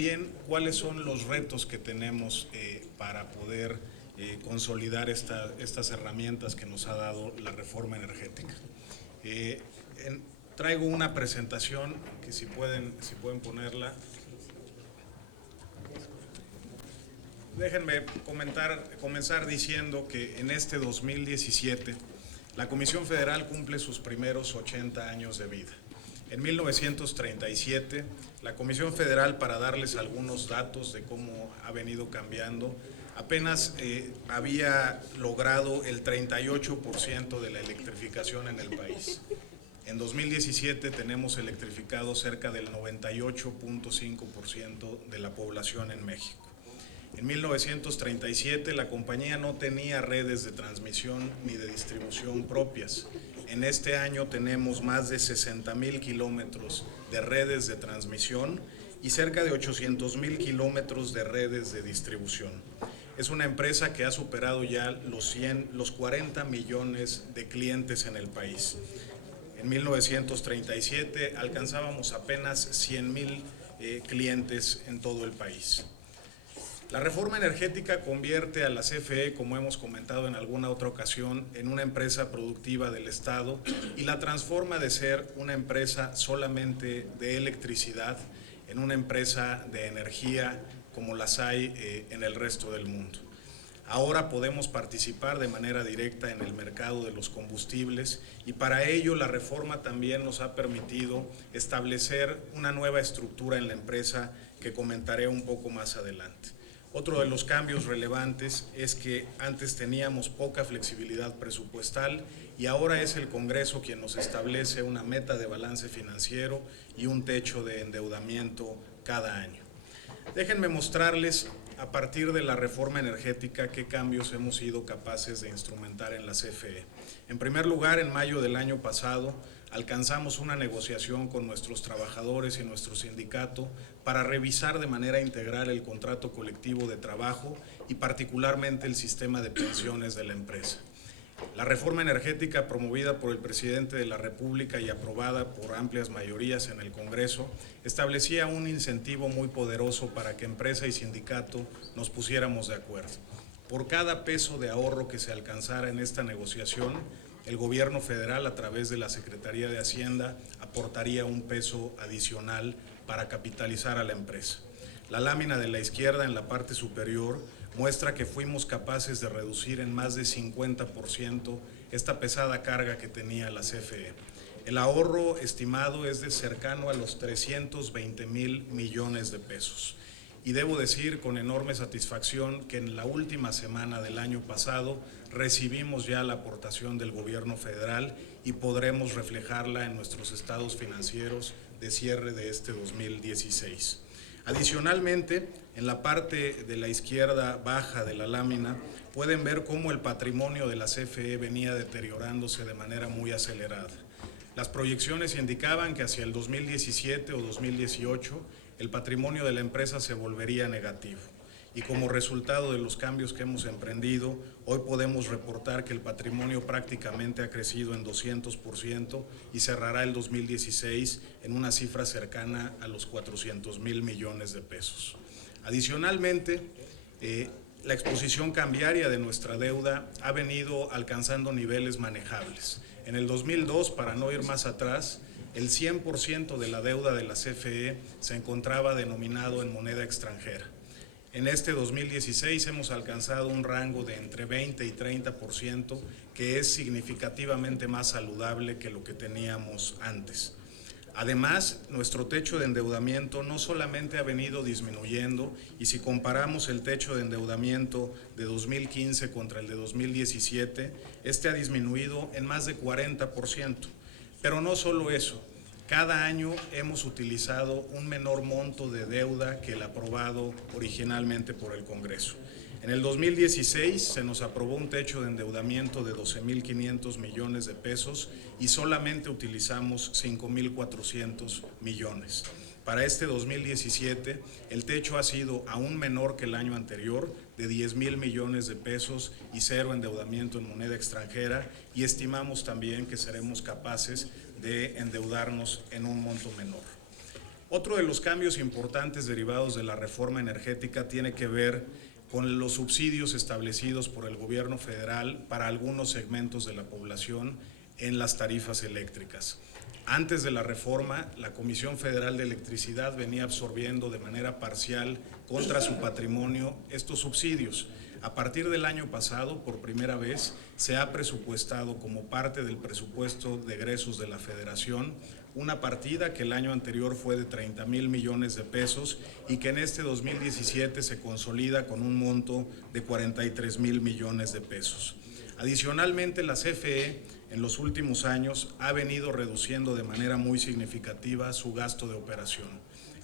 también cuáles son los retos que tenemos para poder consolidar estas herramientas que nos ha dado la reforma energética. Traigo una presentación que si pueden ponerla. Déjenme comenzar diciendo que en este 2017 la Comisión Federal cumple sus primeros 80 años de vida. En 1937, la Comisión Federal, para darles algunos datos de cómo ha venido cambiando, apenas había logrado el 38% de la electrificación en el país. En 2017 tenemos electrificado cerca del 98.5% de la población en México. En 1937 la compañía no tenía redes de transmisión ni de distribución propias. En este año tenemos más de 60,000 kilómetros de redes de transmisión y cerca de 800,000 kilómetros de redes de distribución. Es una empresa que ha superado ya los 40 millones de clientes en el país. En 1937 alcanzábamos apenas 100,000 clientes en todo el país. La reforma energética convierte a la CFE, como hemos comentado en alguna otra ocasión, en una empresa productiva del Estado y la transforma de ser una empresa solamente de electricidad en una empresa de energía como las hay en el resto del mundo. Ahora podemos participar de manera directa en el mercado de los combustibles y para ello la reforma también nos ha permitido establecer una nueva estructura en la empresa que comentaré un poco más adelante. Otro de los cambios relevantes es que antes teníamos poca flexibilidad presupuestal y ahora es el Congreso quien nos establece una meta de balance financiero y un techo de endeudamiento cada año. Déjenme mostrarles a partir de la reforma energética qué cambios hemos sido capaces de instrumentar en la CFE. En primer lugar, en mayo del año pasado, alcanzamos una negociación con nuestros trabajadores y nuestro sindicato para revisar de manera integral el contrato colectivo de trabajo y particularmente el sistema de pensiones de la empresa. La reforma energética promovida por el presidente de la República y aprobada por amplias mayorías en el Congreso establecía un incentivo muy poderoso para que empresa y sindicato nos pusiéramos de acuerdo. Por cada peso de ahorro que se alcanzara en esta negociación, el gobierno federal, a través de la Secretaría de Hacienda, aportaría un peso adicional para capitalizar a la empresa. La lámina de la izquierda en la parte superior muestra que fuimos capaces de reducir en más de 50% esta pesada carga que tenía la CFE. El ahorro estimado es de cercano a los 320,000 millones de pesos. Y debo decir con enorme satisfacción que en la última semana del año pasado recibimos ya la aportación del gobierno federal y podremos reflejarla en nuestros estados financieros de cierre de este 2016. Adicionalmente, en la parte de la izquierda baja de la lámina pueden ver cómo el patrimonio de la CFE venía deteriorándose de manera muy acelerada. Las proyecciones indicaban que hacia el 2017 o 2018 el patrimonio de la empresa se volvería negativo. Y como resultado de los cambios que hemos emprendido, hoy podemos reportar que el patrimonio prácticamente ha crecido en 200% y cerrará el 2016 en una cifra cercana a los 400,000 millones de pesos. Adicionalmente, la exposición cambiaria de nuestra deuda ha venido alcanzando niveles manejables. En el 2002, para no ir más atrás, el 100% de la deuda de la CFE se encontraba denominado en moneda extranjera. En este 2016 hemos alcanzado un rango de entre 20 y 30%, que es significativamente más saludable que lo que teníamos antes. Además, nuestro techo de endeudamiento no solamente ha venido disminuyendo, y si comparamos el techo de endeudamiento de 2015 contra el de 2017, este ha disminuido en más de 40%. Pero no solo eso. Cada año hemos utilizado un menor monto de deuda que el aprobado originalmente por el Congreso. En el 2016 se nos aprobó un techo de endeudamiento de 12,500 millones de pesos y solamente utilizamos 5,400 millones. Para este 2017 el techo ha sido aún menor que el año anterior, de 10,000 millones de pesos y cero endeudamiento en moneda extranjera, y estimamos también que seremos capaces de endeudarnos en un monto menor. Otro de los cambios importantes derivados de la reforma energética tiene que ver con los subsidios establecidos por el gobierno federal para algunos segmentos de la población en las tarifas eléctricas. Antes de la reforma, la Comisión Federal de Electricidad venía absorbiendo de manera parcial contra su patrimonio estos subsidios. A partir del año pasado, por primera vez, se ha presupuestado como parte del presupuesto de egresos de la Federación una partida que el año anterior fue de 30,000 millones de pesos y que en este 2017 se consolida con un monto de 43,000 millones de pesos. Adicionalmente, la CFE en los últimos años ha venido reduciendo de manera muy significativa su gasto de operación.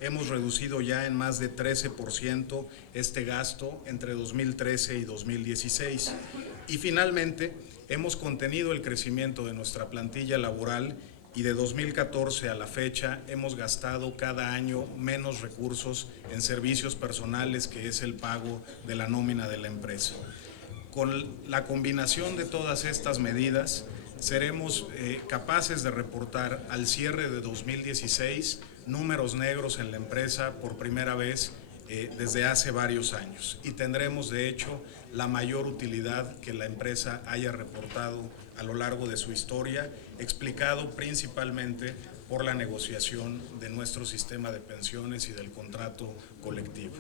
Hemos reducido ya en más de 13% este gasto entre 2013 y 2016. Y finalmente, hemos contenido el crecimiento de nuestra plantilla laboral y de 2014 a la fecha hemos gastado cada año menos recursos en servicios personales, que es el pago de la nómina de la empresa. Con la combinación de todas estas medidas, seremos capaces de reportar al cierre de 2016 números negros en la empresa por primera vez desde hace varios años, y tendremos de hecho la mayor utilidad que la empresa haya reportado a lo largo de su historia, explicado principalmente por la negociación de nuestro sistema de pensiones y del contrato colectivo.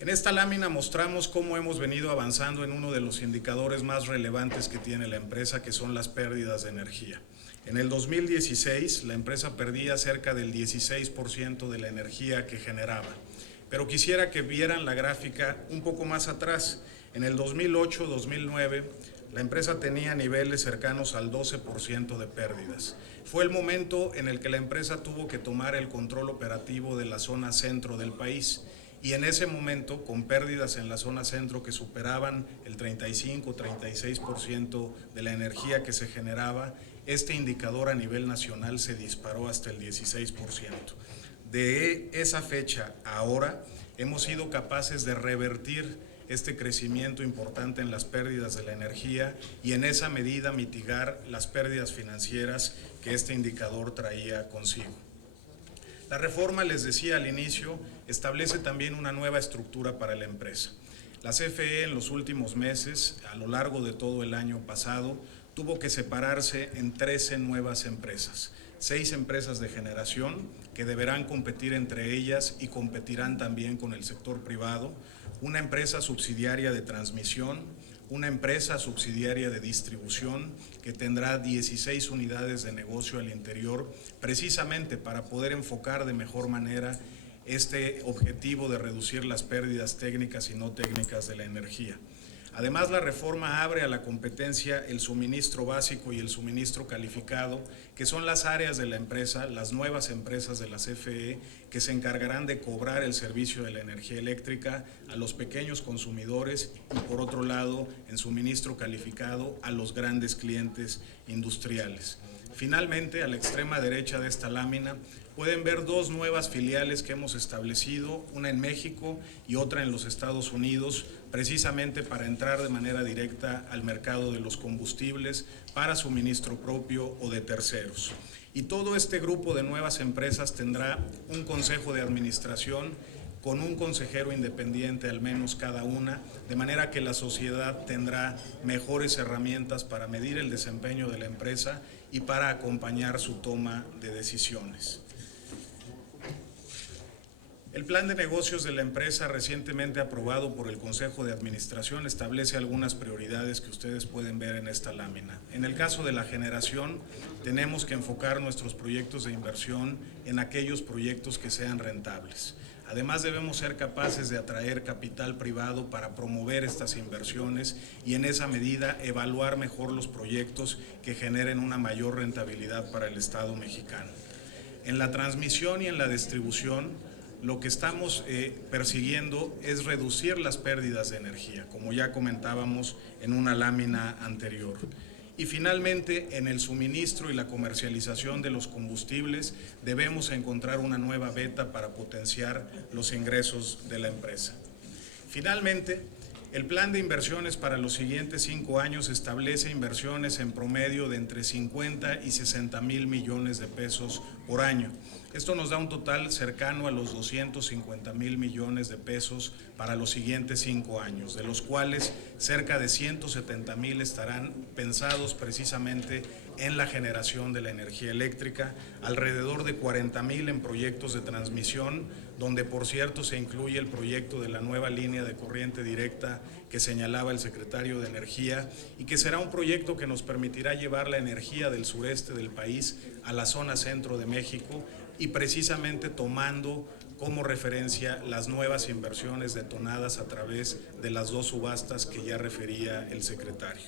En esta lámina mostramos cómo hemos venido avanzando en uno de los indicadores más relevantes que tiene la empresa, que son las pérdidas de energía. En el 2016, la empresa perdía cerca del 16% de la energía que generaba. Pero quisiera que vieran la gráfica un poco más atrás. En el 2008-2009, la empresa tenía niveles cercanos al 12% de pérdidas. Fue el momento en el que la empresa tuvo que tomar el control operativo de la zona centro del país. Y en ese momento, con pérdidas en la zona centro que superaban el 35-36% de la energía que se generaba, este indicador a nivel nacional se disparó hasta el 16%. De esa fecha a ahora, hemos sido capaces de revertir este crecimiento importante en las pérdidas de la energía y en esa medida mitigar las pérdidas financieras que este indicador traía consigo. La reforma, les decía al inicio, establece también una nueva estructura para la empresa. La CFE en los últimos meses, a lo largo de todo el año pasado, tuvo que separarse en 13 nuevas empresas, 6 empresas de generación que deberán competir entre ellas y competirán también con el sector privado, una empresa subsidiaria de transmisión, una empresa subsidiaria de distribución que tendrá 16 unidades de negocio al interior, precisamente para poder enfocar de mejor manera este objetivo de reducir las pérdidas técnicas y no técnicas de la energía. Además, la reforma abre a la competencia el suministro básico y el suministro calificado, que son las áreas de la empresa, las nuevas empresas de la CFE, que se encargarán de cobrar el servicio de la energía eléctrica a los pequeños consumidores y, por otro lado, en suministro calificado a los grandes clientes industriales. Finalmente, a la extrema derecha de esta lámina, pueden ver 2 nuevas filiales que hemos establecido, una en México y otra en los Estados Unidos, precisamente para entrar de manera directa al mercado de los combustibles para suministro propio o de terceros. Y todo este grupo de nuevas empresas tendrá un consejo de administración con un consejero independiente al menos cada una, de manera que la sociedad tendrá mejores herramientas para medir el desempeño de la empresa y para acompañar su toma de decisiones. El plan de negocios de la empresa, recientemente aprobado por el Consejo de Administración, establece algunas prioridades que ustedes pueden ver en esta lámina. En el caso de la generación, tenemos que enfocar nuestros proyectos de inversión en aquellos proyectos que sean rentables. Además, debemos ser capaces de atraer capital privado para promover estas inversiones y en esa medida evaluar mejor los proyectos que generen una mayor rentabilidad para el Estado mexicano. En la transmisión y en la distribución, lo que estamos persiguiendo es reducir las pérdidas de energía, como ya comentábamos en una lámina anterior. Y finalmente, en el suministro y la comercialización de los combustibles, debemos encontrar una nueva beta para potenciar los ingresos de la empresa. Finalmente, el plan de inversiones para los siguientes 5 años establece inversiones en promedio de entre 50 y 60 mil millones de pesos por año. Esto nos da un total cercano a los 250,000 millones de pesos para los siguientes 5 años, de los cuales cerca de 170,000 estarán pensados precisamente en la generación de la energía eléctrica, alrededor de 40,000 en proyectos de transmisión, donde por cierto se incluye el proyecto de la nueva línea de corriente directa que señalaba el secretario de Energía y que será un proyecto que nos permitirá llevar la energía del sureste del país a la zona centro de México, y precisamente tomando como referencia las nuevas inversiones detonadas a través de las 2 subastas que ya refería el secretario.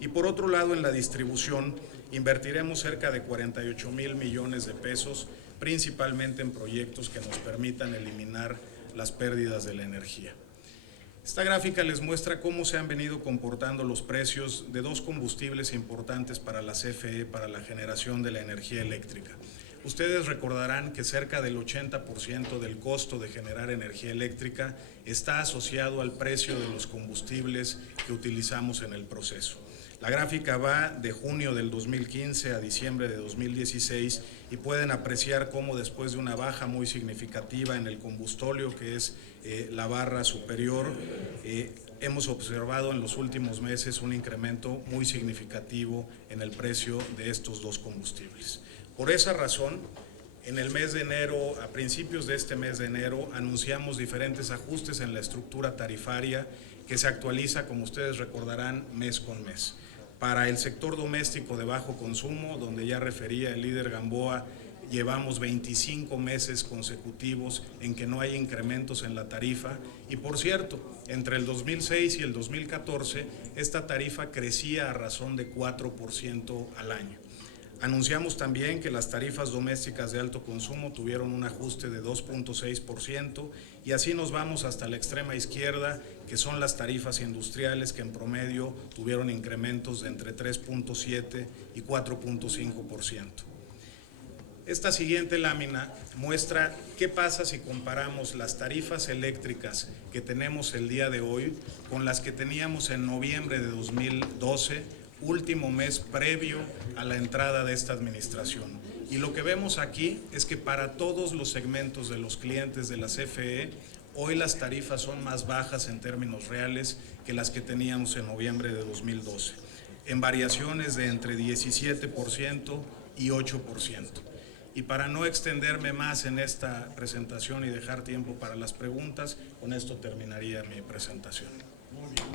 Y por otro lado, en la distribución invertiremos cerca de 48,000 millones de pesos, principalmente en proyectos que nos permitan eliminar las pérdidas de la energía. Esta gráfica les muestra cómo se han venido comportando los precios de 2 combustibles importantes para la CFE para la generación de la energía eléctrica. Ustedes recordarán que cerca del 80% del costo de generar energía eléctrica está asociado al precio de los combustibles que utilizamos en el proceso. La gráfica va de junio del 2015 a diciembre de 2016 y pueden apreciar cómo después de una baja muy significativa en el combustóleo, que es la barra superior, hemos observado en los últimos meses un incremento muy significativo en el precio de estos 2 combustibles. Por esa razón, en el mes de enero, a principios de este mes de enero, anunciamos diferentes ajustes en la estructura tarifaria que se actualiza, como ustedes recordarán, mes con mes. Para el sector doméstico de bajo consumo, donde ya refería el líder Gamboa, llevamos 25 meses consecutivos en que no hay incrementos en la tarifa y, por cierto, entre el 2006 y el 2014 esta tarifa crecía a razón de 4% al año. Anunciamos también que las tarifas domésticas de alto consumo tuvieron un ajuste de 2.6% y así nos vamos hasta la extrema izquierda, que son las tarifas industriales, que en promedio tuvieron incrementos de entre 3.7 y 4.5%. Esta siguiente lámina muestra qué pasa si comparamos las tarifas eléctricas que tenemos el día de hoy con las que teníamos en noviembre de 2012, último mes previo a la entrada de esta administración. Y lo que vemos aquí es que para todos los segmentos de los clientes de la CFE, hoy las tarifas son más bajas en términos reales que las que teníamos en noviembre de 2012, en variaciones de entre 17% y 8%. Y para no extenderme más en esta presentación y dejar tiempo para las preguntas, con esto terminaría mi presentación. Muy bien.